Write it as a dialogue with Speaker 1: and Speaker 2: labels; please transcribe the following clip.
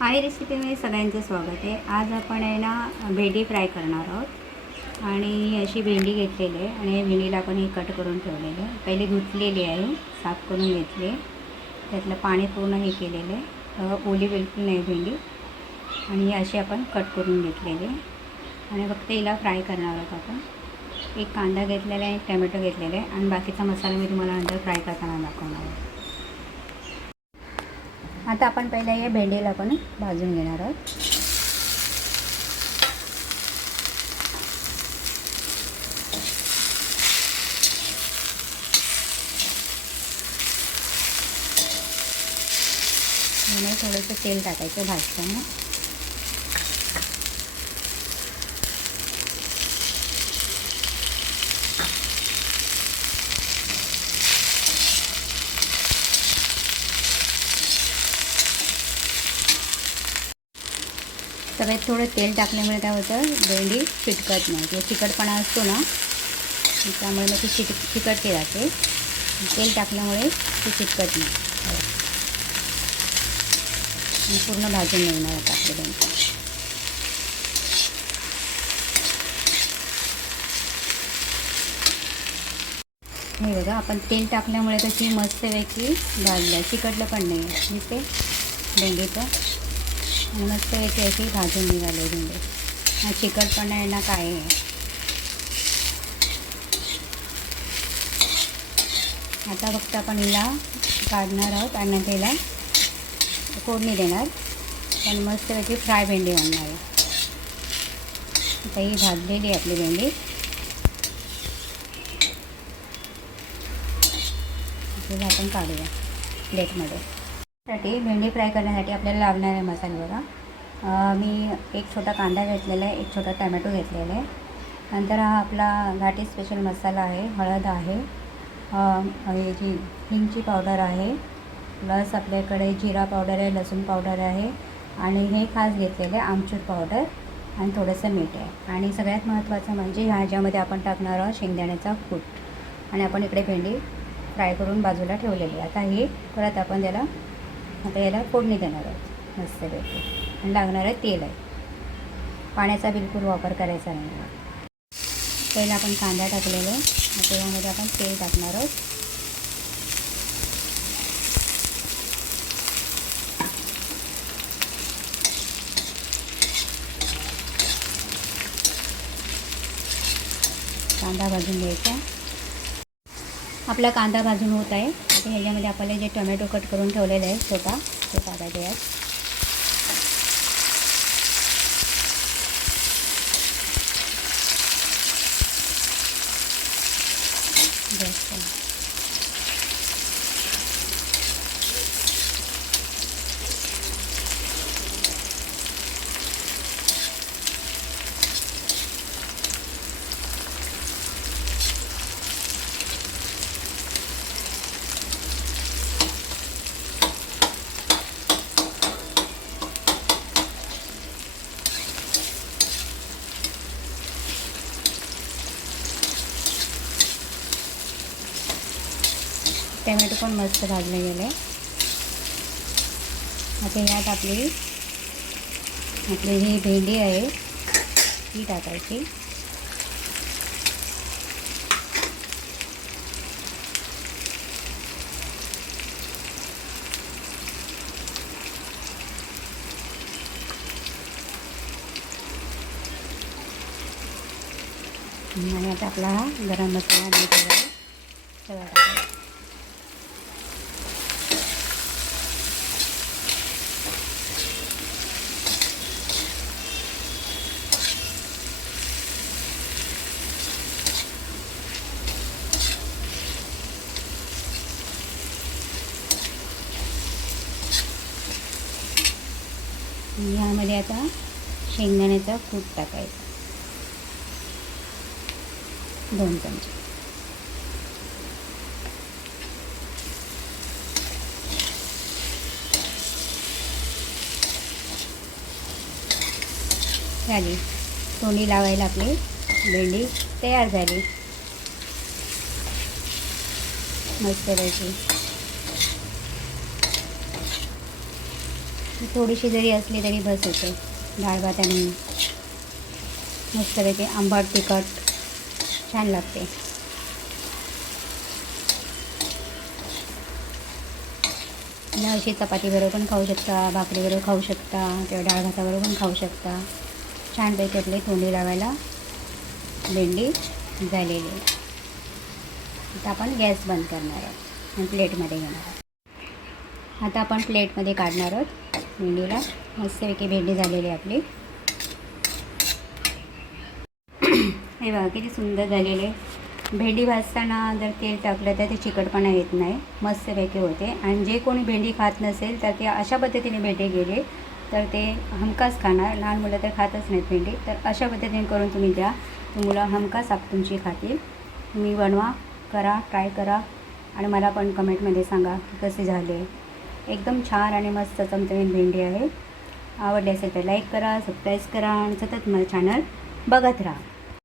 Speaker 1: हाय रेसिपीमध्ये सगळ्यांचं स्वागत आहे. आज आपण आहे ना भेंडी फ्राय करणार आहोत. आणि अशी भेंडी घेतलेली आहे आणि भेंडीला आपण ही कट करून ठेवलेली आहे. पहिले धुतलेली आहे साफ करून घेतली त्यातलं पाणी पूर्ण हे केलेलं आहे. ओली बिलकुल नाही भेंडी. आणि ही अशी आपण कट करून घेतलेली आहे. आणि फक्त हिला फ्राय करणार आहोत आपण. एक कांदा घेतलेला आहे एक टमॅटो घेतलेला आहे. आणि बाकीचा मसाला मी तुम्हाला नंतर फ्राय करताना दाखवणार आहे. आता आपण पहिल्या या भेंडीला आपण भाजून घेणार आहोत. थोडंसं तेल टाकायचं भाजताना. सगळ्यात थोडं तेल टाकल्यामुळे काय होतं भेंडी चिटकत नाही. किंवा चिकटपणा असतो ना त्यामुळे मग ती चिट चिकटते जाते तेल टाकल्यामुळे ती चिटकत नाही. पूर्ण भाजून मिळणार आता आपली भेंडी. हे बघा आपण तेल टाकल्यामुळे कशी मस्तपैकी भाजल्या. चिकटलं पण नाही. दिसते भेंडीचं. आणि एक अशी भाजून निघाले भेंडी हा चिकट पण आहे ना काय आहे आता फक्त आपण हिला काढणार आहोत आणि त्याला कोडणी फोडणी देणार. पण मस्तपैकी फ्राय भेंडी बनणार आहे. आता ही भाजलेली आहे आपली भेंडी. तिला आपण काढूया प्लेटमध्ये साठी भेंडी फ्राय करण्यासाठी आपल्याला लागणार आहे मसाले बघा मी एक छोटा कांदा घेतलेला आहे एक छोटा टमॅटो घेतलेला आहे. नंतर हा आपला घाटी स्पेशल मसाला आहे हळद आहे. हे जी हिंगची पावडर आहे प्लस आपल्याकडे जिरा पावडर आहे लसूण पावडर आहे आणि हे खास घेतलेलं आहे आमचूर पावडर आणि थोडंसं मीठ आहे. आणि सगळ्यात महत्त्वाचं म्हणजे ह्याच्यामध्ये आपण टाकणार आहोत शेंगदाण्याचा कूट. आणि आपण इकडे भेंडी फ्राय करून बाजूला ठेवलेली आहे. आता ही परत आपण त्याला आता याला फोडणी देणार आहोत मस्तपैकी आणि लागणार आहे तेल आहे. पाण्याचा बिलकुल वापर करायचा नाही. आहे. पहिला आपण कांदा टाकलेलो आता यामध्ये आपण तेल टाकणार आहोत. कांदा भाजून घ्यायचा. आपला कांदा भाजून होत आहे. आता ह्याच्यामध्ये आपल्याला जे टोमॅटो कट करून ठेवलेलं आहे छोटा ते टाकायचा यात जास्त टमॅटो पण मस्त भाजले गेले. आता यात आपली आपली ही भेंडी आहे ती टाकायची. आणि आता आपला हा गरम मसाला मीठ वगैरे सगळं ह्यामध्ये आता शेंगदाण्याचा कूट टाकायचा. दोन चमचे. झाली. तोंडी लावायला आपली भेंडी तयार झाली. मस्त मस्तपैकी थोडीशी जरी असली तरी बस होते डाळ भात आणि मस्तपैकी आंबाट तिखट छान लागते. अशी चपातीबरोबर पण खाऊ शकता भाकरीबरोबर खाऊ शकता किंवा डाळ भाताबरोबर पण खाऊ शकता. छानपैकी आपली तोंडी लावायला भेंडी झालेली आता आपण गॅस बंद करणार आहोत आणि प्लेटमध्ये घेणार आहोत. आता आपण प्लेटमध्ये काढणार आहोत. भेंडीला मस्तपैकी भेंडी झालेली आपली. हे बघा किती सुंदर झालेले. आहे. भेंडी भाजताना जर तेल टाकलं तर ते चिकटपणा येत नाही. मस्तपैकी होते. आणि जे कोणी भेंडी खात नसेल तर ते अशा पद्धतीने भेंडी गेले तर ते हमखास खाणार. लहान मुलं तर खातच नाहीत भेंडी. तर अशा पद्धतीने करून तुम्ही द्या. तर मुलं हमखास आप तुमची खातील. तुम्ही बनवा करा ट्राय करा. आणि मला पण कमेंटमध्ये सांगा की कसे झाले. एकदम छान आणि मस्त चमचमीत भेंडी आहे. आवडली असेल तर लाईक करा सबस्क्राईब करा आणि सतत मला चॅनल बघत राहा.